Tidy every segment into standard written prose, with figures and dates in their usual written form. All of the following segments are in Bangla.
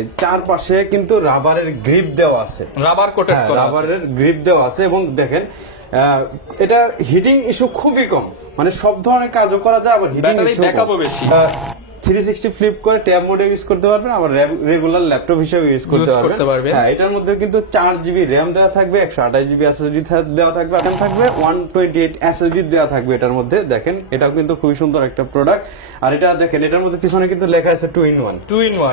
এই চারপাশে কিন্তু রাবারের গ্রিপ দেওয়া আছে, রাবার কোটেড করা আছে, রাবারের গ্রিপ দেওয়া আছে এবং দেখেন এটা হিটিং ইস্যু খুবই কম, মানে সব ধরনের কাজও করা যায়, আবার হিটিং ব্যাটারি ব্যাকআপও বেশি। 360 ফ্লিপ করে ট্যাব মোডে ইউজ করতে পারবেন, আবার রেগুলার ল্যাপটপ হিসেবে ইউজ করতে পারবেন। হ্যাঁ, এটার মধ্যে কিন্তু 4GB RAM দেওয়া থাকবে, 128GB SSD দেওয়া থাকবে, আর থাকবে 128 SSD দেওয়া থাকবে এটার মধ্যে। দেখেন এটাও কিন্তু খুবই সুন্দর একটা প্রোডাক্ট। আর এটা দেখেন এটার মধ্যে পিছনে কিন্তু লেখা আছে 2-in-1।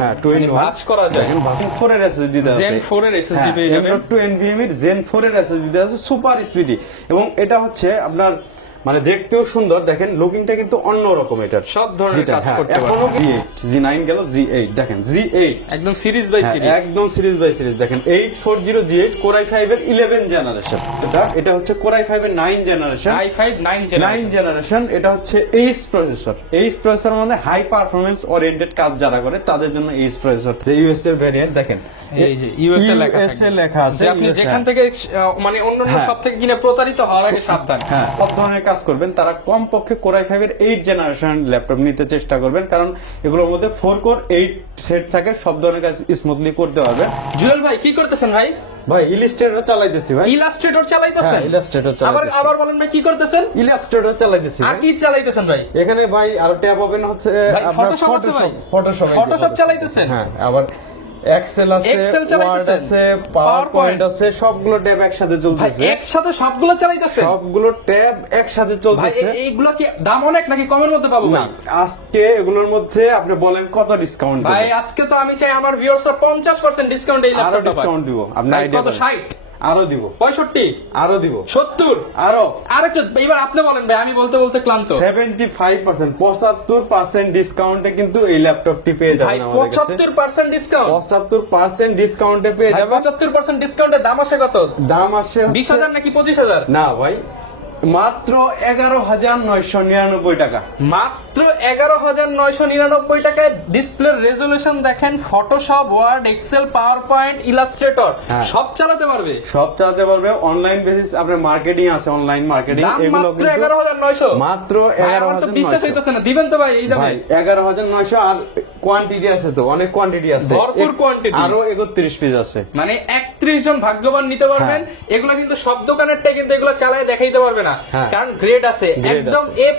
হ্যাঁ, 2-in-1 ভাঁজ করা যায়। দেখেন Zen 4 এর SSD দেওয়া আছে, Zen 4 এর SSD পেয়ে যাবেন। M.2 NVMe Zen 4 এর SSD দেওয়া আছে, সুপার স্পিডি, এবং এটা হচ্ছে আপনার মানে দেখতেও সুন্দর। দেখেন লুকিংটা কিন্তু অন্যরকম, এটার সব ধরনের কাজ করতে পারবে। এখনো G8 G9 গেল G8, দেখেন G8 একদম সিরিজ বাই সিরিজ, একদম সিরিজ বাই সিরিজ। দেখেন 840 G8 Core i5 এর 11 জেনারেশন, এটা হচ্ছে Core i5 এর 9 জেনারেশন, i5 9 জেনারেশন। এটা হচ্ছে এইচ প্রসেসর, এইচ প্রসেসর মানে হাই পারফরম্যান্স ওরিয়েন্টেড কাজ যারা করে তাদের জন্য এইচ প্রসেসর। যে ইউএস এর ভেরিয়েন্ট দেখেন, এই যে ইউএসএ লেখা আছে, আপনি যেখান থেকে মানে অন্যান্য সব থেকে কিনে প্রতারিত হওয়ার আগে সাবধান। হ্যাঁ, সব ধরনের কাজ করবেন তারা কমপক্ষে Core i5 এর 8 জেনারেশন ল্যাপটপ নিতে চেষ্টা করবেন, কারণ এগুলোর মধ্যে 4 কোর 8 সেট থাকে, সব ধরনের কাজ স্মুথলি করতে পারবে। জুয়েল ভাই কি করতেছেন ভাই? ভাই ইলাস্ট্রেটর চালাইতেছি ভাই। ইলাস্ট্রেটর চালাইতেছেন? ইলাস্ট্রেটর চালাইতেছি। আবার বলেন ভাই কি করতেছেন? ইলাস্ট্রেটর চালাইতেছি। আর কি চালাইতেছেন ভাই? এখানে ভাই আর ট্যাব ওপেন হচ্ছে আপনার ফটোশপ চালাইতেছেন। হ্যাঁ, আবার এক্সেল আছে, ওয়ার্ড আছে, পাওয়ারপয়েন্ট আছে, সবগুলো ট্যাব একসাথে চলতেছে। একসাথে সবগুলো চালাইতেছেন? সবগুলো ট্যাব একসাথে চলতেছে। এইগুলো কি দাম অনেক নাকি কমের মধ্যে পাবো? না, আজকে এগুলোর মধ্যে আপনি বলেন কত ডিসকাউন্ট দিবেন? ভাই আজকে তো আমি চাই আমার ভিউয়ার্সরা 50% ডিসকাউন্ট এই ল্যাপটপটা। আরো ডিসকাউন্ট দিব, আপনি আইডিয়া কত? 60 আরো দিব, 65 আরো দিব, 70 আরো আরেকটু। এবার আপনি বলেন ভাই, আমি বলতে বলতে ক্লান্ত। 75% 75% ডিসকাউন্টে কিন্তু এই ল্যাপটপটি পেয়ে যাবেন আমাদের কাছে। 75% ডিসকাউন্ট, 75% ডিসকাউন্টে পেয়ে যাবেন। 75% ডিসকাউন্টে দাম আসে কত? দাম আসে 20,000 নাকি 25,000? না ভাই, মাত্র 11,999 টাকা। মাত্র 11,999 টাকায় ডিসপ্লের রেজোলিউশন দেখেন, Photoshop, Word, Excel, PowerPoint, Illustrator সব চালাতে পারবে। সব চালাতে পারবে। অনলাইন বেসিস আপনার মার্কেটিং আছে, অনলাইন মার্কেটিং, এগুলো মাত্র 11,900, মাত্র আমার তো বিশ্বাস 11,900 হইতেছে না। দিবেন তো ভাই এই দামে? 11,900। আর কোয়ান্টিটি আছে তো, অনেক কোয়ান্টিটি আছে, ভরপুর কোয়ান্টিটি, আরো 31 পিস আছে, মানে 31 জন ভাগ্যবান নিতে পারবেন। এগুলো কিন্তু সব দোকানেরটাই কিন্তু এগুলো চালায় দেখাইতে পারবে না, কারণ গ্রেড আছে একদম A++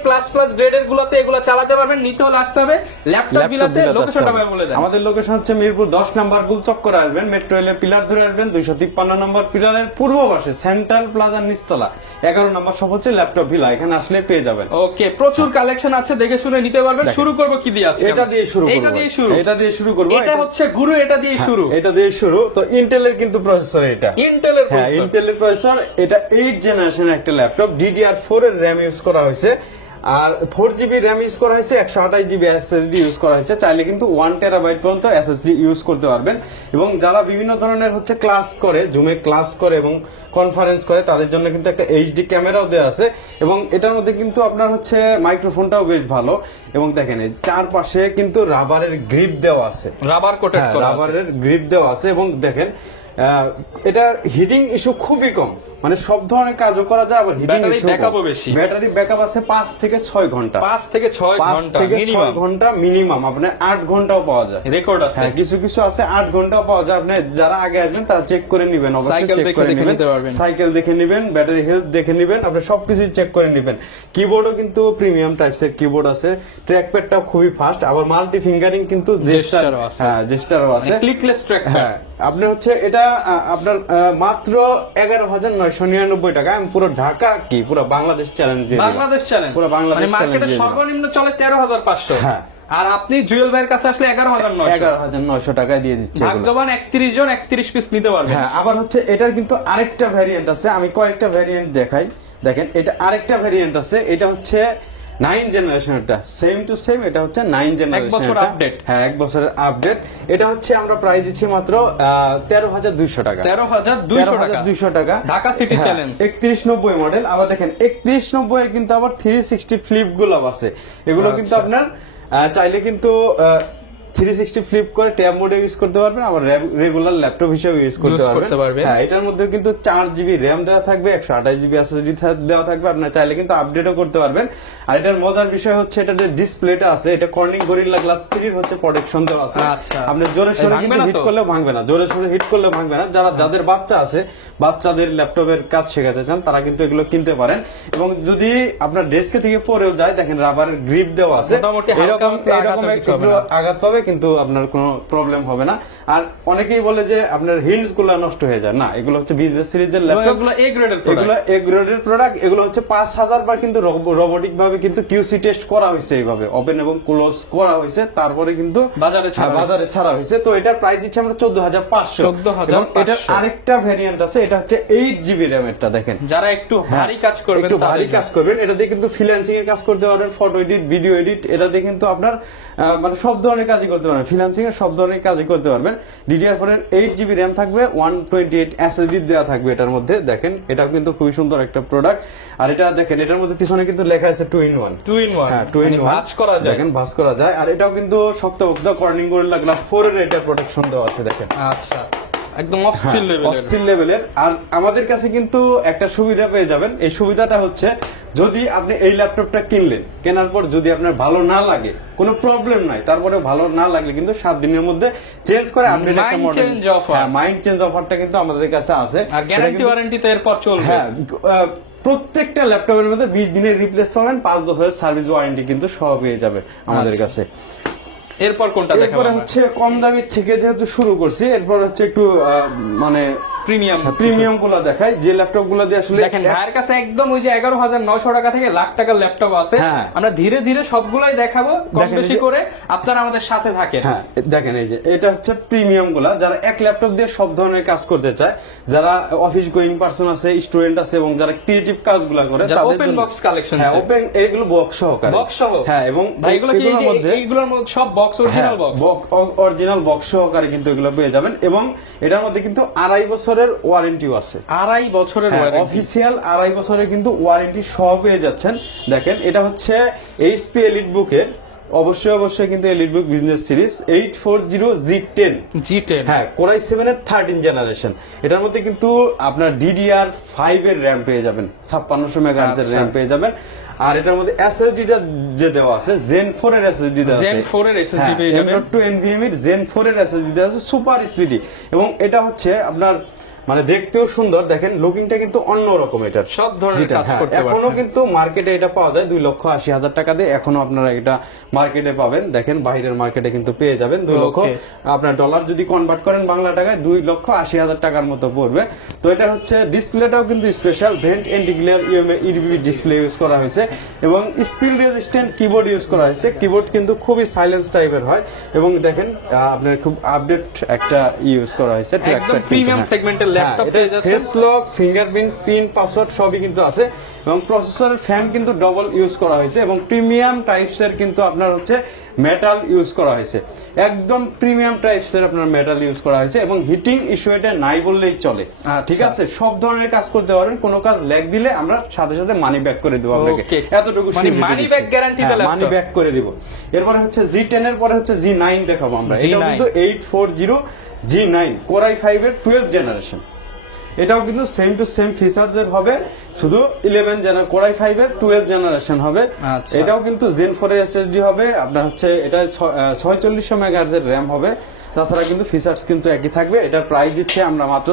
গ্রেডের গুলোতে এগুলো চালাতে পারবেন। নিতে হলে আসতে হবে ল্যাপটপ বিলাতে। লোকেশনটা ভাই বলে দেন। আমাদের লোকেশন হচ্ছে মিরপুর 10 নম্বর গোল চক্করে আসবেন, মেট্রো রেলের পিলার ধরে আসবেন, 253 নম্বর পিলারের পূর্ব পাশে সেন্ট্রাল প্লাজার নিচতলা 11 নম্বর শপ হচ্ছে ল্যাপটপ ভিলা, এখানে আসলে পেয়ে যাবেন। ওকে, প্রচুর কালেকশন আছে, দেখে শুনে নিতে পারবেন। শুরু করব কি দিয়ে? আছে এটা দিয়ে শুরু করব, এটা দিয়ে শুরু করব। এটা হচ্ছে গুরু, এটা দিয়ে শুরু, এটা দিয়ে শুরু। তো ইন্টেলের কিন্তু প্রসেসর, এটা ইন্টেলের হ্যাঁ, ইন্টেলের প্রসেসর। এটা 8 জেনারেশনের একটা ল্যাপটপ, DDR4 এর RAM ইউজ করা হয়েছে, আর 4GB RAM ইউজ করা হয়েছে, 128GB SSD ইউজ করা হয়েছে। চাইলে কিন্তু 1TB পর্যন্ত SSD ইউজ করতে পারবেন। এবং যারা বিভিন্ন ধরনের হচ্ছে ক্লাস করে, জুমে ক্লাস করে এবং কনফারেন্স করে, তাদের জন্য কিন্তু একটা HD ক্যামেরাও দেওয়া আছে। এবং এটার মধ্যে কিন্তু আপনার হচ্ছে মাইক্রোফোনটাও বেশ ভালো। এবং দেখেন এই চারপাশে কিন্তু রাবারের গ্রিপ দেওয়া আছে, রাবার কোটেড করা আছে, রাবারের গ্রিপ দেওয়া আছে। এবং দেখেন এটা হিটিং ইস্যু খুবই কম, মানে সব ধরনের কাজও করা যায়, আবার হিটিং ব্যাটারি ব্যাকআপও বেশি। ব্যাটারি ব্যাকআপ আছে 5 থেকে 6 ঘন্টা, 5 থেকে 6 ঘন্টা মিনিমাম। আপনার 8 ঘন্টাও পাওয়া যায়, রেকর্ড আছে। হ্যাঁ, কিছু কিছু আছে 8 ঘন্টাও পাওয়া যায়। আপনি যারা আগে আসবেন তারা চেক করে নেবেন, অবশ্যই চেক করে নেবেন, সাইকেল দেখে নেবেন, ব্যাটারি হেলথ দেখে নেবেন, আপনি সবকিছু চেক করে নেবেন। কিবোর্ডও কিন্তু প্রিমিয়াম টাইপসের কিবোর্ড আছে, ট্র্যাকপ্যাডটাও খুবই ফাস্ট, আবার মাল্টি ফিঙ্গারিং কিন্তু জেস্টারও আছে, হ্যাঁ জেস্টারও আছে, ক্লিকলেস ট্র্যাকপ্যাড। হ্যাঁ, আপনি হচ্ছে এটা আপনার মাত্র 11,999 টাকা। আমি পুরো ঢাকা কি পুরো বাংলাদেশ চ্যালেঞ্জ দিয়ে দিলাম, বাংলাদেশ চ্যালেঞ্জ, পুরো বাংলাদেশ চ্যালেঞ্জ মার্কেটে দিয়ে দিলাম। সর্বনিম্ন চলে 13,500, হ্যাঁ, আর আপনি জুয়েল ভাইয়ের কাছে আসলে 11,900 টাকায় দিয়ে দিচ্ছে। ভাগ্যবান 31 জন 31 পিস নিতে পারবেন। হ্যাঁ, আবার হচ্ছে এটার কিন্তু আরেকটা ভ্যারিয়েন্ট আছে, আমি কয়েকটা ভ্যারিয়েন্ট দেখাই। দেখেন এটা আরেকটা ভ্যারিয়েন্ট আছে, এটা হচ্ছে 9 জেনারেশনটা, সেম টু সেম। এটা হচ্ছে 9 জেনারেশন, 1 বছর আপডেট। হ্যাঁ, 1 বছরের আপডেট। এটা হচ্ছে আমরা প্রাইস দিচ্ছি মাত্র 13,200 টাকা, 13,200 টাকা, ঢাকা সিটি চ্যালেঞ্জ। 3190 মডেল। আবার দেখেন 3190 এর কিন্তু আবার 360 ফ্লিপ গুলো আছে, এগুলো কিন্তু আপনার চাইলে কিন্তু 360 ফ্লিপ করে ট্যাব মোডে ইউজ করতে পারবেন, আবার রেগুলার ল্যাপটপ হিসেবে ইউজ করতে পারবেন। হ্যাঁ, এটার মধ্যে কিন্তু 4GB RAM দেওয়া থাকবে, 128GB SSD দেওয়া থাকবে, আপনারা চাইলে কিন্তু আপডেটও করতে পারবেন। আর এটার মজার বিষয় হচ্ছে এটা যে ডিসপ্লেটা আছে, এটা কর্নিং গরিল্লা গ্লাস 3 এর হচ্ছে প্রোটেকশন দেওয়া আছে। আপনি জোরে সোরে কিন্তু হিট করলে ভাঙবে না, জোরে সোরে হিট করলে ভাঙবে না। যাদের বাচ্চা আছে, বাচ্চাদের ল্যাপটপের কাজ শেখাতে চান, তারা কিন্তু এগুলো কিনতে পারেন। এবং যদি আপনার ডেস্কে থেকে পড়েও যায়, দেখেন রাবারের গ্রিপ দেওয়া আছে, এরকম একটু আঘাত পাবে কিন্তু আপনার কোনো প্রবলেম হবে না। আর অনেকেই বলে যে আপনার হিলস গুলো নষ্ট হয়ে যায়, না, এগুলো হচ্ছে বিজনেস সিরিজের ল্যাপটপ, এগুলো এ গ্রেডের প্রোডাক্ট। এগুলো হচ্ছে 5000 বার কিন্তু রোবোটিক ভাবে কিন্তু কিউসি টেস্ট করা হয়েছে, এইভাবে ওপেন এবং ক্লোজ করা হয়েছে, তারপরে কিন্তু বাজারে ছাড়া হয়েছে। তো এটার প্রাইস দিচ্ছি আমরা 14500। এবং এটার আরেকটা ভেরিয়েন্ট আছে, এটা হচ্ছে 8GB RAM এরটা। দেখেন, যারা একটু ভারী কাজ করবেন, এটা দিয়ে কিন্তু ফ্রিল্যান্সিং এর কাজ করতে পারবেন, ফটো এডিট, ভিডিও এডিট, এটা দিয়ে কিন্তু আপনার মানে সব ধরনের কাজই করতে পারবেন, ফ্রিল্যান্সিং এর সব ধরনের কাজই করতে পারবেন। DDR4 এর 8GB RAM থাকবে, 128 SSD দেওয়া থাকবে এটার মধ্যে। দেখেন, এটাও কিন্তু খুবই সুন্দর একটা প্রোডাক্ট। আর এটা দেখেন, এটার মধ্যে পিছনে কিন্তু লেখা আছে 2-in-1। হ্যাঁ, 2-in-1 ভাঁজ করা যায়, দেখেন ভাঁজ করা যায়। আর এটাও কিন্তু শক্তপোক্ত কর্নিং গরিল্লা গ্লাস 4 এর এটা প্রোটেকশন দেওয়া আছে। দেখেন, আচ্ছা, একদম অফসিল লেভেলের। আর আমাদের কাছে কিন্তু একটা সুবিধা পেয়ে যাবেন। এই সুবিধাটা হচ্ছে, যদি আপনি এই ল্যাপটপটা কিনলেন, কেনার পর যদি আপনার ভালো না লাগে, কোনো প্রবলেম নাই, তারপরে ভালো না লাগলে কিন্তু 7 দিনের মধ্যে চেঞ্জ করে আপডেট একটা মডেল, মাইন্ড চেঞ্জ অফারটা কিন্তু আমাদের কাছে আছে। আর গ্যারান্টি ওয়ারেন্টি তো এরপর চলবে। হ্যাঁ, প্রত্যেকটা ল্যাপটপের মধ্যে 20 দিনের রিপ্লেস পাবেন, 5 বছরের সার্ভিস ওয়ারেন্টি কিন্তু সহ পেয়ে যাবে আমাদের কাছে। এরপর কোনটা দেখাবো? এরপর হচ্ছে কম দামি থেকে যেহেতু শুরু করছি, এরপর হচ্ছে একটু মানে প্রিমিয়াম গুলো দেখাই, যে ল্যাপটপ গুলো দিয়ে আসলে দেখেন ভাইয়ের কাছে একদম ওই যে 11900 টাকা থেকে লাখ টাকার ল্যাপটপ আছে। আমরা ধীরে ধীরে সবগুলাই দেখাবো, কম বেশি করে, আপনারা আমাদের সাথে থাকেন। হ্যাঁ, দেখেন, এই যে এটা হচ্ছে প্রিমিয়াম গুলা, যারা এক ল্যাপটপ দিয়ে সব ধরনের কাজ করতে চায়, যারা অফিস গোয়িং পারসন আছে, স্টুডেন্ট আছে, এবং যারা ক্রিয়েটিভ কাজগুলো করে, তাদের ওপেন বক্স কালেকশন। হ্যাঁ, ওপেন, এগুলো বক্স সহকারে, হ্যাঁ, এবং এইগুলোর মধ্যে সব বক্স অরিজিনাল অরিজিনাল বক্স সহকারে কিন্তু এগুলো পেয়ে যাবেন। এবং এটার মধ্যে কিন্তু 2.5 বছরের ওয়ারেন্টিও আছে, 2.5 বছরের অফিসিয়াল 2.5 বছরের কিন্তু ওয়ারেন্টি সহ পেয়ে যাচ্ছেন। দেখেন, এটা হচ্ছে এইচপি এলিট বুকের, অবশ্যই কিন্তু এলিট বুক বিজনেস সিরিজ 840G10। হ্যাঁ, কোরাই 7 এর 13 জেনারেশন। এটার মধ্যে কিন্তু আপনার DDR5 এর RAM পেয়ে যাবেন, 5600 মেগাহার্টজ এর RAM পেয়ে যাবেন। আর এটার মধ্যে SSD টা যে দেওয়া আছে, Zen 4 এর SSD দেওয়া আছে, Zen 4 এর SSD পেয়ে যাবেন, M.2 NVMe এর Zen 4 এর SSD দেওয়া আছে, সুপার স্পিডি। এবং এটা হচ্ছে আপনার মানে দেখতেও সুন্দর, দেখেন লুকিংটা কিন্তু অন্যরকম। এটার সব ধরনের কাজ করতে পারছেন। এখনো কিন্তু মার্কেটে এটা পাওয়া যায় 2,80,000 টাকা দিয়ে, এখনো আপনারা এটা মার্কেটে পাবেন। দেখেন, বাইরের মার্কেটে কিন্তু পেয়ে যাবেন 2 লক্ষ, আপনার ডলার যদি কনভার্ট করেন বাংলা টাকায় 2,80,000 টাকার মতো পড়বে। তো এটা হচ্ছে ডিসপ্লেটাও কিন্তু special vent antiglare EDB display use করা হয়েছে, এবং স্পিড রেজিস্ট্যান্ট কিবোর্ড ইউজ করা হয়েছে। কিবোর্ড কিন্তু খুবই সাইলেন্স টাইপের হয়, এবং দেখেন আপনার খুব আপডেট একটা ইউজ করা হয়েছে, একদম প্রিমিয়াম সেগমেন্টের ল্যাপটপ পেয়ে যাচ্ছেন। Face lock, fingerprint, pin, password সবই কিন্তু আছে। এবং প্রসেসরের ফ্যান কিন্তু ডবল ইউজ করা হয়েছে, এবং প্রিমিয়াম টাইপস এর কিন্তু আপনার হচ্ছে মেটাল ইউজ করা হয়েছে, একদম প্রিমিয়াম টাইপস এর আপনার মেটাল ইউজ করা হয়েছে। এবং হিটিং ইস্যু এটা নাই বললেই চলে, ঠিক আছে, সব ধরনের কাজ করতে পারবেন। কোনো কাজ ল্যাগ দিলে আমরা সাথে সাথে মানি ব্যাক করে দেবো আপনাকে, এতটুকু মানি ব্যাক গ্যারান্টি দিলাম, মানি ব্যাক করে দিব। এরপরে হচ্ছে G10 এর পরে হচ্ছে G9 দেখাবো আমরা। এটাও কিন্তু 840G9 কোরাই 5 এর 12th জেনারেশন। এটাও কিন্তু সেম টু সেম ফিচার্স এর হবে, শুধু 11 কোরাই 5 এর 12th জেনারেশন হবে। এটাও কিন্তু Zen 4 এর SSD হবে, আপনার হচ্ছে এটা 4600 মেগাহার্টজ এর RAM হবে। তাছাড়া কিন্তু ফিচার্স কিন্তু একই থাকবে। এটার প্রাইস দিচ্ছে আমরা মাত্র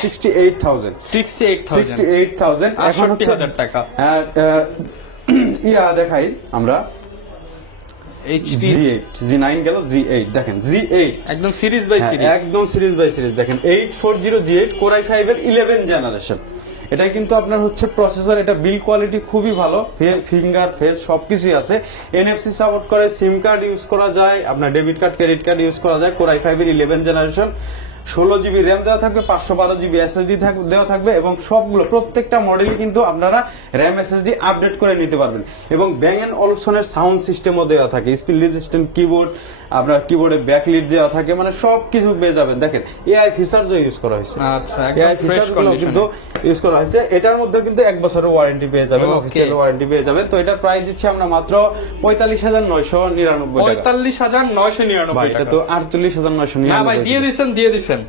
68,000 এখন হচ্ছে টাকা। দেখাই আমরা G9 গেল, G8 দেখেন, G8 একদম সিরিজ বাই সিরিজ দেখেন, 840G8 কোরাই 5 এর 11 জেনারেশন। এটা কিন্তু আপনার হচ্ছে প্রসেসর, এটা বিল্ড কোয়ালিটি খুবই ভালো, ফিঙ্গার ফেস সবকিছুই আছে, NFC সাপোর্ট করে, সিম কার্ড ইউজ করা যায়, আপনার debit card credit card use করা যায়। কোরাই 5 এর 11 জেনারেশন, 16GB RAM দেওয়া থাকবে, 512GB SSD দেওয়া থাকবে এবং সবগুলো প্রত্যেকটা মডেলই কিন্তু আপনারা RAM SSD আপডেট করে নিতে পারবেন। এবং Bang & Olufsen'ের সাউন্ড সিস্টেমও দেওয়া থাকে, স্পিড রেজিস্ট্যান্ট কিবোর্ড, আপনার কিবোর্ডে ব্যাকলিট দেওয়া থাকে, মানে সবকিছু পেয়ে যাবেন। দেখেন AI ফিচারও ইউজ করা হয়েছে, আচ্ছা AI ফিচারগুলো কিন্তু ইউজ করা হয়েছে। এটার মধ্যে কিন্তু 1 বছরের ওয়ারেন্টি পেয়ে যাবেন, অফিসিয়াল ওয়ারেন্টি পেয়ে যাবেন। তো এটার প্রাইস দিচ্ছি আমরা মাত্র 45,999 টাকা। 45,999 এটা তো 48,999। না ভাই দিয়ে দিছেন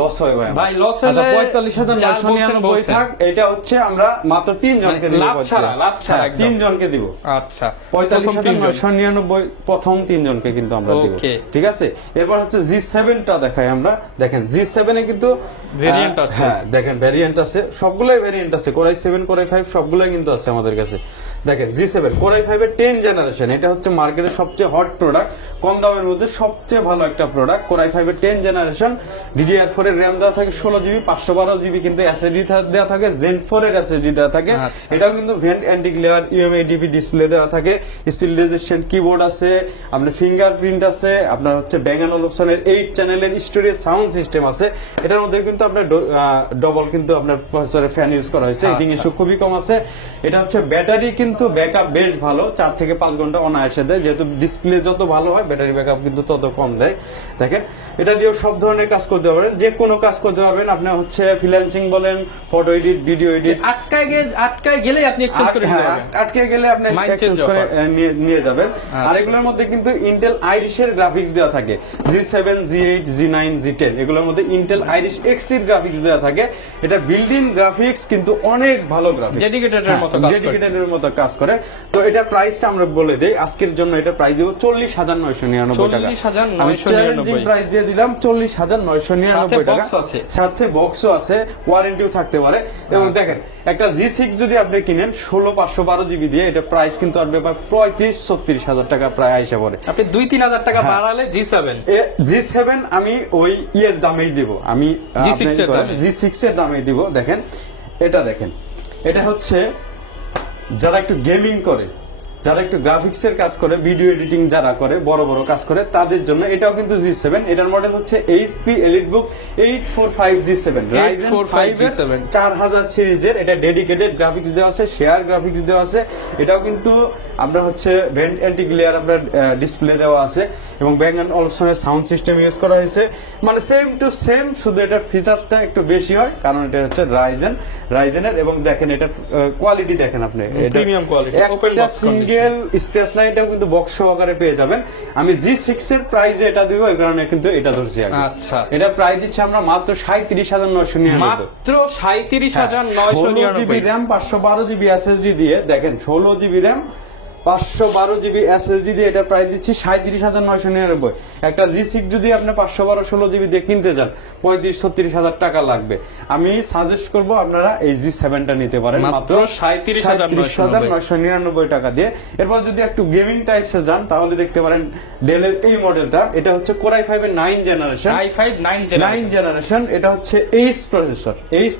লস হয় ভাই লস হলে 45,999 থাক। এটা হচ্ছে আমরা মাত্র 3 জনকে দিব, লাভ ছাড়া 3 জনকে দিব। আচ্ছা 45,999 প্রথম 3 জনকে কিন্তু আমরা দিব, ঠিক আছে। এরপর হচ্ছে G7 টা দেখাই আমরা। দেখেন G7 এ কিন্তু ভেরিয়েন্ট আছে, হ্যাঁ দেখেন ভেরিয়েন্ট আছে, সবগুলোই ভেরিয়েন্ট আছে, Core i7 Core i5 সবগুলোই কিন্তু আছে আমাদের কাছে। দেখেন G7 Core i5 এর 10 জেনারেশন, এটা হচ্ছে মার্কেটের সবচেয়ে হট প্রোডাক্ট, কম দামের মধ্যে সবচেয়ে ভালো একটা প্রোডাক্ট। Core i5 এর 10 জেনারেশন, DDR4 এর RAM দেওয়া থাকে 16GB, 512GB কিন্তু SSD দেওয়া থাকে, Zen 4 এর SSD দেওয়া থাকে। এটাও কিন্তু vent anti glare UMADP display দেওয়া থাকে, স্পিড রেজিস্ট্যান্ট কিবোর্ড আছে, আপনার ফিঙ্গারপ্রিন্ট আছে, আপনার হচ্ছে Bang & Olufsen'ের 8 চ্যানেলের স্টোরেজ সাউন্ড সিস্টেম আছে। এটার মধ্যে কিন্তু আপনার ডবল কিন্তু আপনার প্রসেসরের ফ্যান ইউজ করা হয়েছে, হিটিং ইস্যু খুবই কম আছে। এটা হচ্ছে ব্যাটারি কিন্তু ব্যাকআপ বেশ ভালো, 4 থেকে 5 ঘন্টা অনায়াসে দেয়, যেহেতু ডিসপ্লে যত ভালো হয় ব্যাটারি ব্যাকআপ কিন্তু তত কম দেয়। দেখেন এটা দিয়েও সব ধরনের কাজ করতে পারবেন, যে কোনো কাজ করতে পারবেন। আপনি হচ্ছে ফ্রিল্যান্সিং বলেন, ফটো এডিট, ভিডিও এডিট, আটকায় গেলে আপনি এক্সচেঞ্জ করে নিতে পারবেন, আটকে গেলে আপনি এক্সচেঞ্জ করে নিয়ে যাবেন। আর এগুলোর মধ্যে কিন্তু ইন্টেল আইরিশের গ্রাফিক্স দেওয়া থাকে, G7 G8 G9 G10 এগুলোর মধ্যে ইন্টেল আইরিশ X এর গ্রাফিক্স দেওয়া থাকে। এটা বিল্ড ইন গ্রাফিক্স কিন্তু অনেক ভালো গ্রাফিক্স, ডেডিকেটেডের মতো কাজ করে। তো এটা প্রাইসটা আমরা বলে দেই আজকের জন্য, এটা প্রাইস দেব 40,999 টাকা। আমি চ্যালেঞ্জিং প্রাইস দিয়ে দিলাম 40,999 টাকা। সাথে বক্সও আছে, ওয়ারেন্টিও থাকতে পারে। এবং দেখেন একটা G6 যদি আপনি কিনেন 16/512GB দিয়ে, এটা প্রাইস কিন্তু আসবে 35-36 হাজার টাকা প্রায় আইসা পড়ে। আপনি 2-3 হাজার টাকা বাড়ালে G7 আমি ওই ইয়ের দামেই দিব, আমি G6 এর দামেই দিব। দেখেন এটা হচ্ছে যারা একটু গেমিং করে, যারা একটু গ্রাফিক্সের কাজ করে, ভিডিও এডিটিং যারা করে, বড় বড় কাজ করে, তাদের জন্য এটাও কিন্তু G7। এটার মডেল হচ্ছে HP EliteBook 845G7 Ryzen 5 এর 4000 সিরিজের। এটা ডেডিকেটেড গ্রাফিক্স দেওয়া আছে, শেয়ার গ্রাফিক্স দেওয়া আছে। এটাও কিন্তু আমরা হচ্ছে ভেন্ট অ্যান্টি গ্লেয়ার আপনার ডিসপ্লে দেওয়া আছে এবং Bang & Olufsen'ের সাউন্ড সিস্টেম ইউজ করা হয়েছে, মানে সেম টু সেম, শুধু এটার ফিচারসটা একটু বেশি হয় কারণ এটা হচ্ছে রাইজেনের। এবং দেখেন এটা কোয়ালিটি দেখেন আপনি, এটা premium quality, open box single space লাইটটাও কিন্তু বক্স সহকারে পেয়ে যাবেন। আমি G6 এর প্রাইসে এটা দিব, এই কারণে কিন্তু এটা ধরছি আগে। আচ্ছা এটা প্রাইস দিচ্ছে আমরা মাত্র 37,999, মাত্র 37,999। 16GB RAM 512GB SSD দিয়ে, দেখেন 16GB RAM 512GB SSD দিয়ে এটা প্রাইস দিচ্ছি 37,999। একটা G6 যদি আপনি 512 16GB দিয়ে কিনতে যান 35-36 হাজার টাকা লাগবে। আমি সাজেস্ট করব আপনারা এই G7টা নিতে পারেন মাত্র 37,999 টাকা দিয়ে। এরপর যদি একটু গেমিং টাইপসে যান তাহলে দেখতে পারেন ডেলের এই মডেলটা, এটা হচ্ছে Core i5 এর 9 জেনারেশন। এটা হচ্ছে H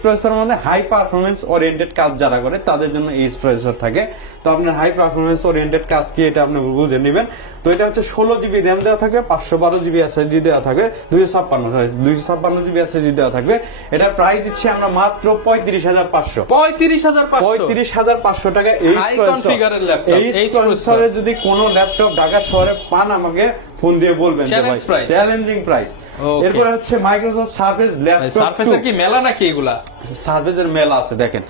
প্রসেসর মানে হাই পারফরম্যান্স ওরিয়েন্টেড কাজ যারা করে তাদের জন্য H প্রসেসর থাকে। তো আপনার হাই পারফরম্যান্স ওরিয়েন্টেড কাজ কি এটা আপনি বুঝে নেবেন। তো এটা হচ্ছে 16GB RAM দেওয়া থাকে, 512GB SSD দেওয়া থাকে, 256GB SSD দেওয়া থাকবে। এটা প্রাইস দিচ্ছি আমরা মাত্র 35,500 টাকা। এই প্রসেসরে যদি কোনো ল্যাপটপ ঢাকা শহরে পান আমাকে ফোন দিয়ে বলবেন চ্যালেঞ্জিং প্রাইস। এরপরে হচ্ছে মাইক্রোসফট সারফেস ল্যাপটপ। সারফেসের কি মেলা নাকি এগুলা? সারফেসের মেলা আছে, দেখেন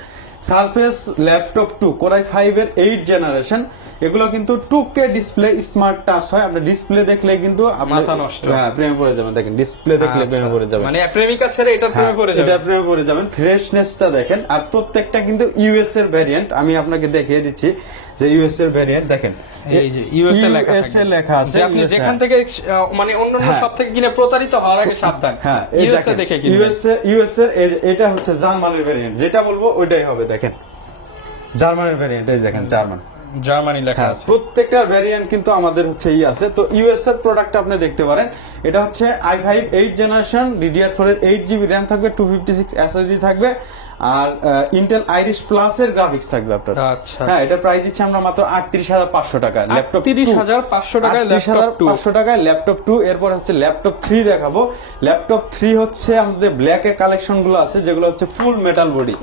সারফেস ল্যাপটপ 2 Core i5 এর 8 জেনারেশন। এগুলো কিন্তু 2K ডিসপ্লে, স্মার্ট টাচ হয়। আপনি ডিসপ্লে দেখলে কিন্তু মাথা নষ্ট, হ্যাঁ প্রেমে পড়ে যাবেন। দেখেন ডিসপ্লে দেখলে প্রেমে পড়ে যাবেন, মানে প্রেমিকা ছেড়ে এটা প্রেমে পড়ে যাবেন, এটা প্রেমে পড়ে যাবেন। ফ্রেশনেসটা দেখেন। আর প্রত্যেকটা কিন্তু ইউএস এর ভ্যারিয়েন্ট, আমি আপনাকে দেখিয়ে দিচ্ছি যে ইউএস এর ভ্যারিয়েন্ট। দেখেন এই যে ইউএস এ লেখা আছে, আপনি যেখান থেকে মানে অন্যান্য সব থেকে কিনে প্রতারিত হওয়ার আগে সাবধান। হ্যাঁ ইউএস এ দেখে কিনবেন। ইউএস এর এটা হচ্ছে জার্মানির ভ্যারিয়েন্ট, যেটা বলবো ওইটাই হবে। দেখেন জার্মানির ভ্যারিয়েন্ট, এই দেখেন জার্মানি লেখা আছে। প্রত্যেকটা ভ্যারিয়েন্ট কিন্তু আমাদের হচ্ছে আছে। তো ইউএস এর প্রোডাক্ট আপনি দেখতে পারেন। এটা হচ্ছে i5 8 জেনারেশন, DDR4 এর 8GB RAM থাকবে, 256 SSD থাকবে। আর ইন্টেল আইরিশ প্লাস এর গ্রাফিক্স থাকবে আপনার। আচ্ছা হ্যাঁ, এটা প্রাইস দিচ্ছি আমরা মাত্র ৩৮৫০০ টাকা। ল্যাপটপ ৩৮৫০০ টাকায় ল্যাপটপ ৫০০ টাকায় ল্যাপটপ 2। এরপর হচ্ছে ল্যাপটপ 3 দেখাবো। ল্যাপটপ 3 হচ্ছে আমাদের ব্ল্যাক এর কালেকশন গুলো আছে, যেগুলো হচ্ছে ফুল মেটাল বডি।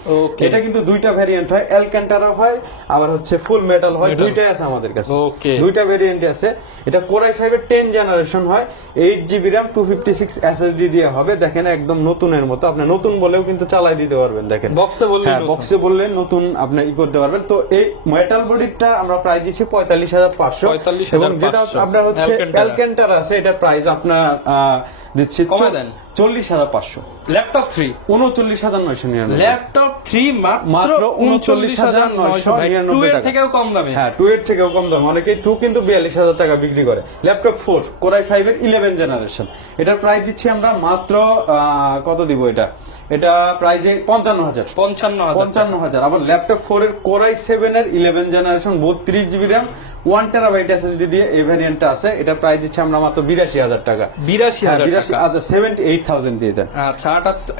এটা কিন্তু দুইটা ভেরিয়েন্ট হয়, অ্যালকান্টারা হয় আবার হচ্ছে ফুল মেটাল হয়, দুইটাই আছে আমাদের কাছে। ওকে, দুইটা ভেরিয়েন্ট আছে। এটা Core i5 এর 10 জেনারেশন হয়, 8GB RAM 256 SSD দিয়ে হবে। দেখেন একদম নতুনের মতো, আপনি নতুন বলেও কিন্তু চালাই দিতে পারবেন। দেখেন বক্সে বললে, হ্যাঁ বক্সে বললে নতুন আপনি করতে পারবেন। তো এই মেটাল বডিটা আমরা প্রাইস দিচ্ছি ৪৫৫০০, এবং যেটা আপনার হচ্ছে অ্যালকান্টারা আছে এটা প্রাইস আপনার দিচ্ছি ৪০৫০০। ল্যাপটপ 3 ৩৯৯৯৯। ল্যাপটপ 3 মাত্র ৩৯৯৯৯ এর থেকেও কম দামে। হ্যাঁ, 2 এর থেকেও কম দামে। অনেকেই 2 কিন্তু ৪২০০০ টাকা বিক্রি করে। ল্যাপটপ 4 Core i5 এর 11 জেনারেশন, এটার প্রাইস দিচ্ছি আমরা মাত্র কত দিব এটা প্রাইস ৫৫০০০। ৫৫০০০। আবার ল্যাপটপ 4 এর Core i7 এর 11 generation 32GB RAM 1TB SSD দিয়ে এই ভেরিয়েন্টটা আছে। এটা প্রাইস দিচ্ছি আমরা মাত্র ৮২০০০ টাকা। ৮২০০০ টাকা। আচ্ছা ৭৮০০০ দিয়ে দেন। আচ্ছা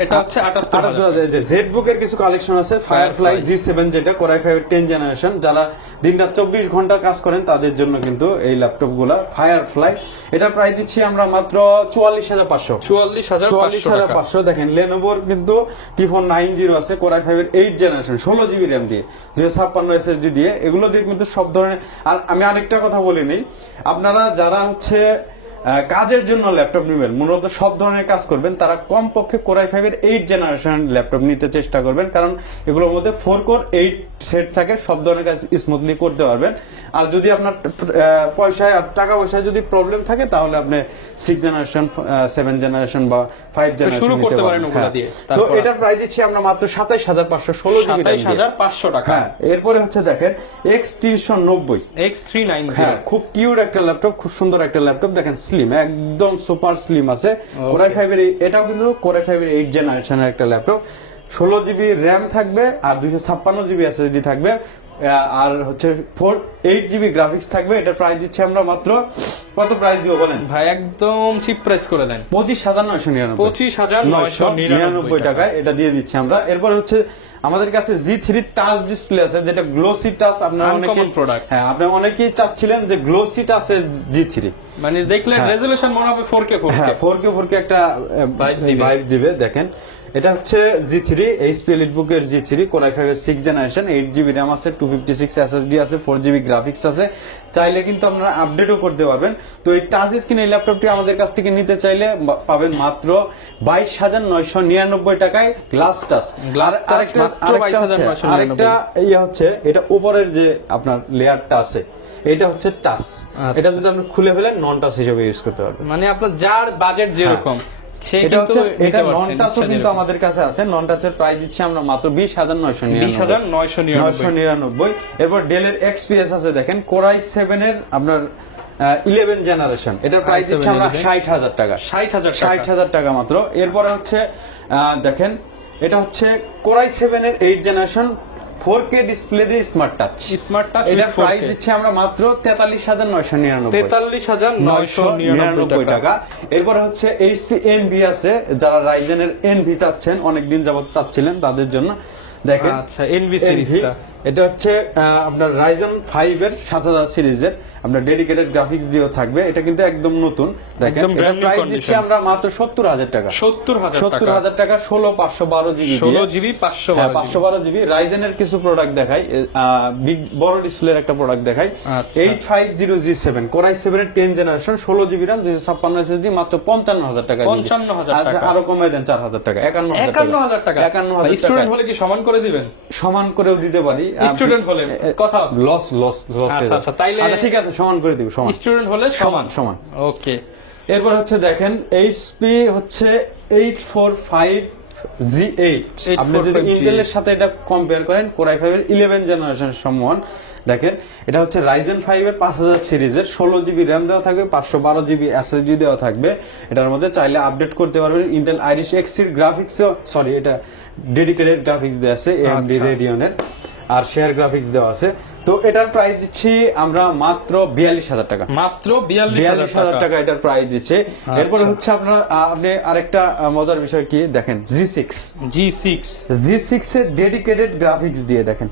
এটা হচ্ছে ৭৮০০০। জেটবুক এর কিছু কালেকশন আছে, ফায়ারফ্লাই G7 যেটা Core i5 এর 10 জেনারেশন। যারা দিনরাত ২৪ ঘন্টা কাজ করেন তাদের জন্য কিন্তু এই ল্যাপটপগুলো ফায়ারফ্লাই। এটা প্রাইস দিচ্ছি আমরা মাত্র ৪৪৫০০। ৪৪৫০০। দেখেন Lenovoর কিন্তু T490 আছে Core i5 এর 8 জেনারেশন 16GB RAM দিয়ে 256 SSD দিয়ে। এগুলো দিয়ে কিন্তু সব ধরনের। আর আমি আরেকটা কথা বলি নেই, আপনারা যারা হচ্ছে কাজের জন্য ল্যাপটপ নেবেন, মূলত সব ধরনের কাজ করবেন, তারা কমপক্ষে Core i5 এর 8 জেনারেশন ল্যাপটপ নিতে চেষ্টা করবেন, কারণ এগুলোর মধ্যে 4 কোর 8 সেট থাকে, সব ধরনের কাজ স্মুথলি করতে পারবেন। আর যদি আপনার টাকা পয়সায় যদি প্রবলেম থাকে তাহলে আপনি 6 জেনারেশন 7 জেনারেশন বা 5 জেনারেশন শুরু করতে পারেন ওগুলা দিয়ে। তো এটা প্রাইস দিচ্ছি আমরা মাত্র ২৭৫০০ 16GB ২৭৫০০ টাকা। হ্যাঁ, এরপরে হচ্ছে দেখেন X390 X390। হ্যাঁ, খুব কিউট একটা ল্যাপটপ, খুব সুন্দর একটা ল্যাপটপ। দেখেন স্লিম, একদম সুপার স্লিম আছে। Core i5 এর এটাও কিন্তু Core i5 এর 8 জেনারেশনের একটা ল্যাপটপ। 16GB RAM থাকবে আর 256GB SSD থাকবে, আর হচ্ছে 8GB গ্রাফিক্স থাকবে। এটা প্রাইস দিচ্ছি আমরা মাত্র কত প্রাইস দিব বলেন ভাই? একদম চিপ প্রাইস করে দেন, ২৫৯৯৯। ২৫৯৯৯ টাকায় এটা দিয়ে দিচ্ছি আমরা। এরপর হচ্ছে আমাদের কাছে G3 টাচ ডিসপ্লে আছে, যেটা গ্লোসি টাচ। আপনারা অনেকেই প্রোডাক্ট, হ্যাঁ আপনারা অনেকেই চাচ্ছিলেন যে গ্লোসি টাচ এর G3, মানে দেখলে রেজোলিউশন মনে হবে 4K 4K একটা ভাইব দিবে। দেখেন এটা হচ্ছে G3 HP EliteBook এর G3 Core i5 এর 6 জেনারেশন, 8GB RAM আছে, 256 SSD আছে, 4GB গ্রাফিক্স আছে। চাইলে কিন্তু আপনারা আপডেটও করতে পারবেন। তো এই টাচ স্ক্রিন এই ল্যাপটপটি আমাদের কাছ থেকে নিতে চাইলে পাবেন মাত্র ২২৯৯৯ টাকায় গ্লাস টাচ। আরেকটা ইয়ে হচ্ছে, এটা উপরের যে আপনার লেয়ারটা আছে এটা হচ্ছে টাচ। এটা যদি আপনি খুলে ফেলেন নন টাচ হিসেবে ইউজ করতে পারবেন, মানে আপনার যার বাজেট যেরকম। এটা নন টাচও কিন্তু আমাদের কাছে আছে। নন টাচের প্রাইস দিচ্ছি আমরা মাত্র ২০৯৯৯। এরপর ডেলের XPS আছে, দেখেন Core i7 এর আপনার 11 জেনারেশন। এটার প্রাইস দিচ্ছি আমরা ৬০,০০০ টাকা। ৬০,০০০ টাকা মাত্র। এরপরে হচ্ছে দেখেন এটা হচ্ছে Core i7 এর 8 জেনারেশন 4K ডিসপ্লে দিয়ে স্মার্ট টাচ। এটা প্রাইস দিচ্ছি আমরা মাত্র ৪৩,৯৯৯ টাকা। এরপর হচ্ছে HP Envy আছে, যারা Ryzen এর Envy চাচ্ছেন, অনেকদিন যাবত চাচ্ছিলেন, তাদের জন্য দেখেন আচ্ছা Envy সিরিজটা। এটা হচ্ছে আপনার Ryzen 5 এর ৭০০০ সিরিজের আপনার ডেডিকেটেড গ্রাফিক্স দিয়েও থাকবে। এটা কিন্তু একদম নতুন। দেখেন এটা প্রাইস দিচ্ছি আমরা মাত্র ৭০,০০০ টাকা। ৭০,০০০ টাকা। 16/512GB 512GB Ryzen এর কিছু প্রোডাক্ট দেখাই, বিগ বড় ডিসপ্লের একটা প্রোডাক্ট দেখাই। 8500G7 Core i7 এর 10 জেনারেশন 16GB RAM 256 SSD মাত্র ৫৫,০০০ টাকা। ৫৫,০০০ টাকা। আচ্ছা আরো কমাই দেন ৪,০০০ টাকা। ৫১,০০০ টাকা। ৫১,০০০ স্টুডেন্ট হলে কি সমান করে দিবেন? সমান করেও দিতে পারি। স্টুডেন্ট হলে কথা লস আচ্ছা তাইলে ঠিক আছে, সমান করে দিব। সমান স্টুডেন্ট হলে সমান। ওকে। এরপর হচ্ছে দেখেন HP হচ্ছে 845G8। আপনি যদি ইন্টেলের সাথে এটা কম্পেয়ার করেন Core i5 এর 11 জেনারেশন সমান, দেখেন এটা হচ্ছে Ryzen 5 এর 5000 সিরিজের 16 জিবি র্যাম দেওয়া থাকবে, 512 জিবি এসএসডি দেওয়া থাকবে। এটার মধ্যে চাইলে আপডেট করতে পারবেন। ইন্টেল আইরিশ এক্সির গ্রাফিক্স, সরি এটা ডেডিকেটেড গ্রাফিক্স দেওয়া আছে AMD রেডিয়নের, আর শেয়ার গ্রাফিক্স দেওয়া আছে। তো এটার প্রাইস দিচ্ছি আমরা মাত্র 42000 টাকা, মাত্র 42000 টাকা এটার প্রাইস দিচ্ছে। এরপরে হচ্ছে আপনি আরেকটা মজার বিষয় কি দেখেন, G6 এর ডেডিকেটেড গ্রাফিক্স দিয়ে দেখেন,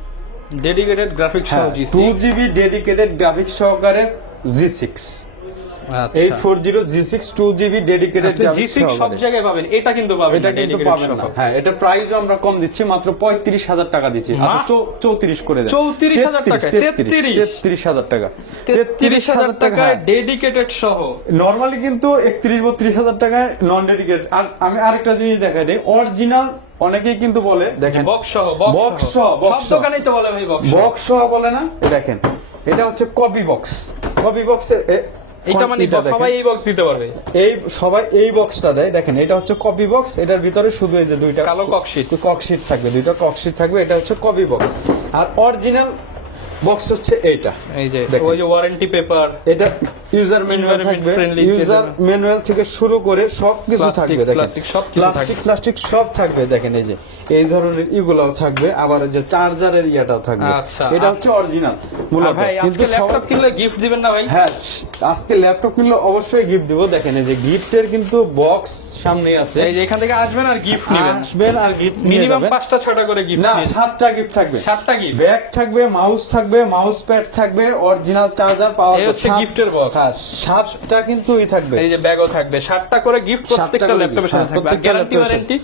ডেডিকেটেড গ্রাফিক্স সহ G6 2GB ডেডিকেটেড গ্রাফিক্স সহকারে G6 আচ্ছা 840 G6 2GB dedicated graphics G6 সব জায়গায় পাবেন, এটা কিন্তু পাবেন এটা না, কিন্তু dedicated পাবেন না। সহ। হ্যাঁ এটা প্রাইসও আমরা কম দিচ্ছি, মাত্র 35000 টাকা দিচ্ছি। আচ্ছা 34 করে দেন, 34000 টাকা, 33000 টাকা, 33000 টাকায় ডেডিকেটেড সহ। নরমালি কিন্তু 31-32,000 টাকায় নন ডেডিকেটেড। আর আমি আরেকটা জিনিস দেখাই দেই, অরিজিনাল অনেকেই কিন্তু বলে দেখেন বক্স সহ, সব দোকানেই তো বলে ভাই বক্স সহ বলে না, দেখেন এটা হচ্ছে কপি বক্স এটা মানে সবাই এই বক্স দিতে পারবে, সবাই এই বক্সটা দেয়। দেখেন এটা হচ্ছে কপি বক্স, এটার ভিতরে শুধু এই যে দুইটা কালো ককশিট থাকবে, দুইটা ককশিট থাকবে, এটা হচ্ছে কপি বক্স। আর অরিজিনাল বক্স হচ্ছে এইটা, এই যে ওই যে ওয়ারেন্টি পেপার, এটা ইউজার ম্যানুয়াল থাকবে, ইউজার ম্যানুয়াল থেকে শুরু করে সবকিছু থাকবে। দেখেন প্লাস্টিক সব থাকবে, দেখেন এই যে এই ধরনের ইগুলাও থাকবে, আবার এই যে চার্জারের ইয়াটাও থাকবে। এটা হচ্ছে অরিজিনাল মূলত। ভাই আজকে ল্যাপটপ কিনলে গিফট দিবেন না ভাই? হ্যাঁ আজকে ল্যাপটপ কিনলে অবশ্যই গিফট দিব। দেখেন এই যে গিফটের কিন্তু বক্স সামনে আছে, এই যে এখান থেকে আসবেন আর গিফট নেবেন, আর গিফট নিয়ে মিনিমাম যাবেন। 5টা 6টা করে গিফট, না 7টা গিফট থাকবে, 7টা গিফট, ব্যাগ থাকবে, মাউস থাকবে, মাউস প্যাড থাকবে, অরিজিনাল চার্জার পাওয়ার, এই হচ্ছে গিফটের বক্স। হ্যাঁ 7টা কিন্তু থাকবে, এই যে ব্যাগও থাকবে, 7টা করে গিফট প্রত্যেকটা ল্যাপটপের সাথে থাকবে। গ্যারান্টি ওয়ারেন্টি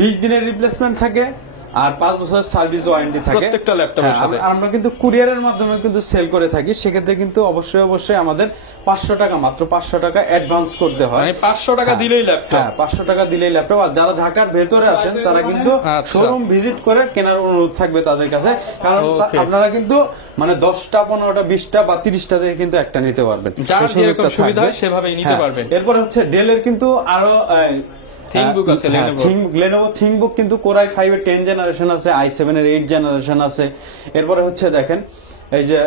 20 দিনের রিপ্লেসমেন্ট থাকে, আর 5 বছরের সার্ভিস ওয়ারেন্টি থাকে প্রত্যেকটা ল্যাপটপের সাথে। আমরা কিন্তু কুরিয়ারের মাধ্যমে কিন্তু সেল করে থাকি, সেক্ষেত্রে কিন্তু অবশ্যই আমাদের 500 টাকা, মাত্র 500 টাকা অ্যাডভান্স করতে হয়। মানে 500 টাকা দিলেই ল্যাপটপ, হ্যাঁ 500 টাকা দিলেই ল্যাপটপ। আর যারা ঢাকার ভেতরে আছেন তারা কিন্তু শোরুম ভিজিট করে কেনার অনুরোধ থাকবে তাদের কাছে, কারণ আপনারা কিন্তু মানে 10টা 15টা 20টা বা 30টা থেকে কিন্তু একটা নিতে পারবেন, যার যেরকম সুবিধা হয় সেভাবেই নিতে পারবেন। এরপরে হচ্ছে ডেলের কিন্তু আরো থিংবুক আছে, Lenovo থিংবুক কিন্তু কোরাই 5 এর 10 জেনারেশন আছে, i7 এর 8 জেনারেশন আছে। এরপরে হচ্ছে দেখেন এই যে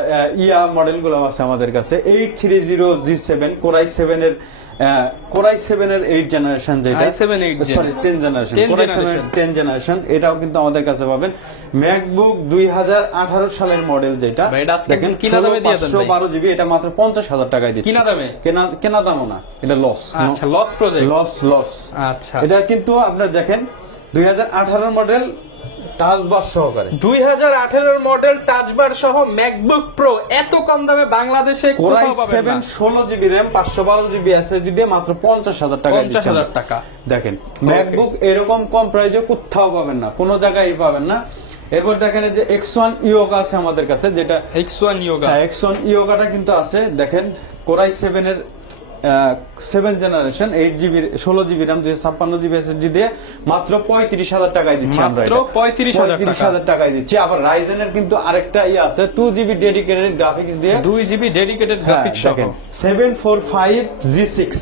ইয়া মডেলগুলো আছে আমাদের কাছে, 830G7 কোরাই 7 এর 8 জেনারেশন, যেটা সরি 10 জেনারেশন, কোরাই 7 10 জেনারেশন, এটাও কিন্তু আমাদের কাছে পাবেন। ম্যাকবুক 2018 সালের মডেল, যেটা দেখেন কিনা দামে দিয়ে দেন 512 জিবি, এটা মাত্র 50000 টাকায় দিচ্ছি। কিনা দামে? কেনা দামও না, এটা লস। আচ্ছা লস প্রজেক্ট, লস। আচ্ছা এটা কিন্তু আপনারা দেখেন 2018 মডেল টাচ বার সহকারে, 2018 মডেল টাচ বার সহ ম্যাকবুক প্রো এত কম দামে বাংলাদেশে কোরাই কোথাও পাবেন 7 না। 16 জিবি র‍্যাম 512 জিবি এসএসডি দিয়ে মাত্র 50000 টাকা দিচ্ছি। 50000 টাকা দেখেন ম্যাকবুক এরকম কম প্রাইসে কোথাও পাবেন না, কোনো জায়গায় পাবেন না। এরপর দেখেন যে X1 ইয়োগা আছে আমাদের কাছে, যেটা X1 ইয়োগা, X1 ইয়োগাটা কিন্তু আছে। দেখেন কোরাই 7 এর 7 generation 8 GB 16 GB RAM 256 GB SSD দিয়ে মাত্র 35000 টাকায় দিচ্ছি আমরা, মাত্র 35000 টাকায় দিচ্ছি। আবার রাইজেনের কিন্তু আরেকটা আছে 2 জিবি ডেডিকেটেড গ্রাফিক্স দিয়ে, 2 জিবি ডেডিকেটেড গ্রাফিক্স সহ 745G6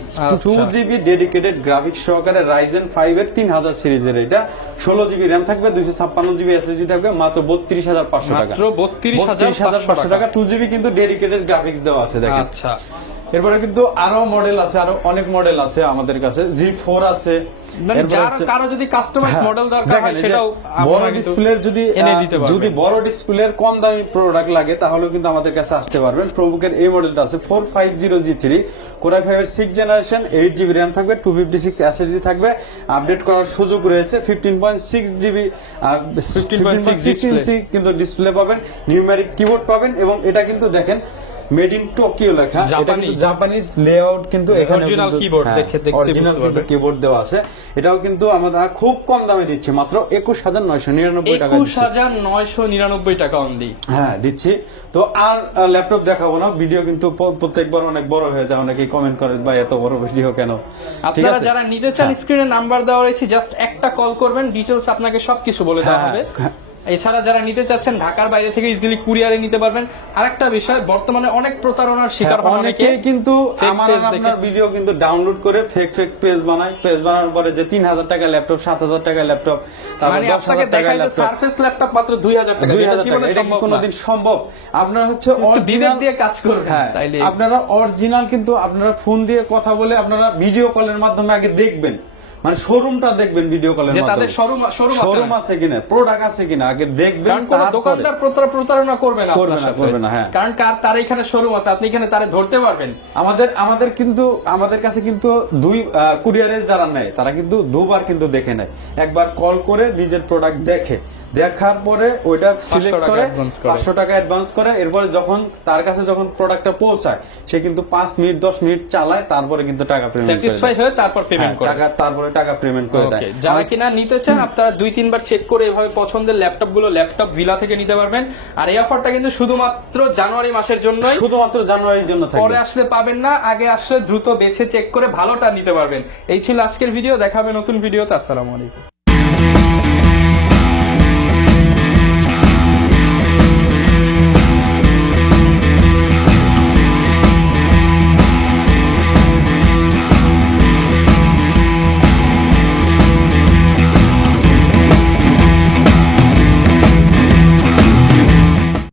2 জিবি ডেডিকেটেড গ্রাফিক্স সহকারে রাইজেন 5 এর 3000 সিরিজের, এটা 16 জিবি RAM থাকবে, 256 জিবি এসএসডি থাকবে, মাত্র 32500 টাকা, মাত্র 32500 টাকা। 2 জিবি কিন্তু ডেডিকেটেড গ্রাফিক্স দেওয়া আছে। দেখেন আচ্ছা এরপরে কিন্তু আরো মডেল আছে, আরো অনেক মডেল আছে আমাদের কাছে, G4 আছে। কারো যদি কাস্টমাইজ মডেল দরকার হয় সেটাও বড় ডিসপ্লের যদি বড় ডিসপ্লের কম দামি প্রোডাক্ট লাগে তাহলে কিন্তু আমাদের কাছে আসতে পারবেন। প্রোবুকের এই মডেলটা আছে 450G3 কোরাই 5 এর 6 জেনারেশন 8 জিবি RAM থাকবে, 256 এসএসডি থাকবে, আপডেট করার সুযোগ রয়েছে, 15.6 জিবি 15.6 ইঞ্চি কিন্তু ডিসপ্লে পাবেন, নিউমেরিক কিবোর্ড পাবেন, এবং এটা কিন্তু দেখেন মেড ইন টোকিও লেখা, এটা কিন্তু জাপানিজ লেআউট, কিন্তু এখানে অরিজিনাল কিবোর্ড দেখতে অরিজিনাল কিবোর্ড দেওয়া আছে। এটাও কিন্তু আমরা খুব কম দামে দিচ্ছি, মাত্র 21999 টাকা দিচ্ছি, 21999 টাকা অনলি। হ্যাঁ দিচ্ছি। তো আর ল্যাপটপ দেখাবো না, ভিডিও কিন্তু প্রত্যেকবার অনেক বড় হয়ে যায়, অনেকেই কমেন্ট করে ভাই এত বড় ভিডিও কেন। আপনারা যারা নিতে চান স্ক্রিনে নাম্বার দেওয়া রয়েছে, জাস্ট একটা কল করবেন, ডিটেইলস আপনাকে সবকিছু বলে দেওয়া হবে। এছাড়া যারা নিতে চাচ্ছেন ঢাকার বাইরে থেকে ইজিলি কুরিয়ারে নিতে পারবেন। আরেকটা বিষয়, বর্তমানে অনেক প্রতারণার শিকার হয় অনেকে, অনেকেই কিন্তু fake আমার page আর আপনার দেখে। ভিডিও কিন্তু ডাউনলোড করে ফেক পেজ বানায়, পেজ বানানোর পরে যে 3000 টাকা ল্যাপটপ, 7000 টাকা ল্যাপটপ, তারপর মানে আপনাকে 10,000 টাকা দেখায় যে ল্যাপটপ, সারফেস ল্যাপটপ মাত্র 2000 টাকা, 2000 যেটা টাকা, জীবনে এটা কি সম্ভব না। কোনোদিন সম্ভব? আপনারা হচ্ছে একটু বিবেক অরিজিনাল দিয়ে কাজ করবেন, হ্যাঁ, তাইলে আপনারা অরিজিনাল কিন্তু আপনারা ফোন দিয়ে কথা বলে আপনারা ভিডিও কলের মাধ্যমে আগে দেখবেন, মানে শোরুমটা দেখবেন ভিডিও কলের যে মাধ্যমে, তাদের শোরুম আছে কিনা, প্রোডাক্ট আছে কিনা আগে দেখবেন। কারণ কোন তারপরে দোকানদার প্রতারণা করবে না আপনার সাথে। করবে না, হ্যাঁ। কারণ তার এখানে শোরুম আছে, আপনি এখানে তারে ধরতে পারবেন। আমাদের কাছে কিন্তু দুই কুরিয়ারে যারা নেয় তারা কিন্তু দুবার কিন্তু দেখে নেয়, একবার কল করে নিজের প্রোডাক্ট দেখার পরে ওইটা সিলেক্ট করে 500 টাকা অ্যাডভান্স করে, এরপরে যখন তার কাছে যখন প্রোডাক্টটা পৌঁছায় সে কিন্তু 5 মিনিট 10 মিনিট চালায়, তারপরে কিন্তু টাকা পেমেন্ট করে স্যাটিসফাই হয়ে তারপর পেমেন্ট করে। তারপরে টাকা পেমেন্ট করে দেয়। যারা কিনা নিতে চান আপনারা 2-3 বার চেক করে এভাবে পছন্দের ল্যাপটপগুলো ল্যাপটপ ভিলা থেকে নিতে পারবেন। আর এই অফারটা কিন্তু শুধুমাত্র জানুয়ারি মাসের জন্যই, শুধুমাত্র জানুয়ারির জন্য থাকবে। পরে আসলে পাবেন না, আগে আসলে দ্রুত বেছে চেক করে ভালোটা নিতে পারবেন। এই ছিল আজকের ভিডিও, দেখাবে নতুন ভিডিওতে। আসসালামু আলাইকুম।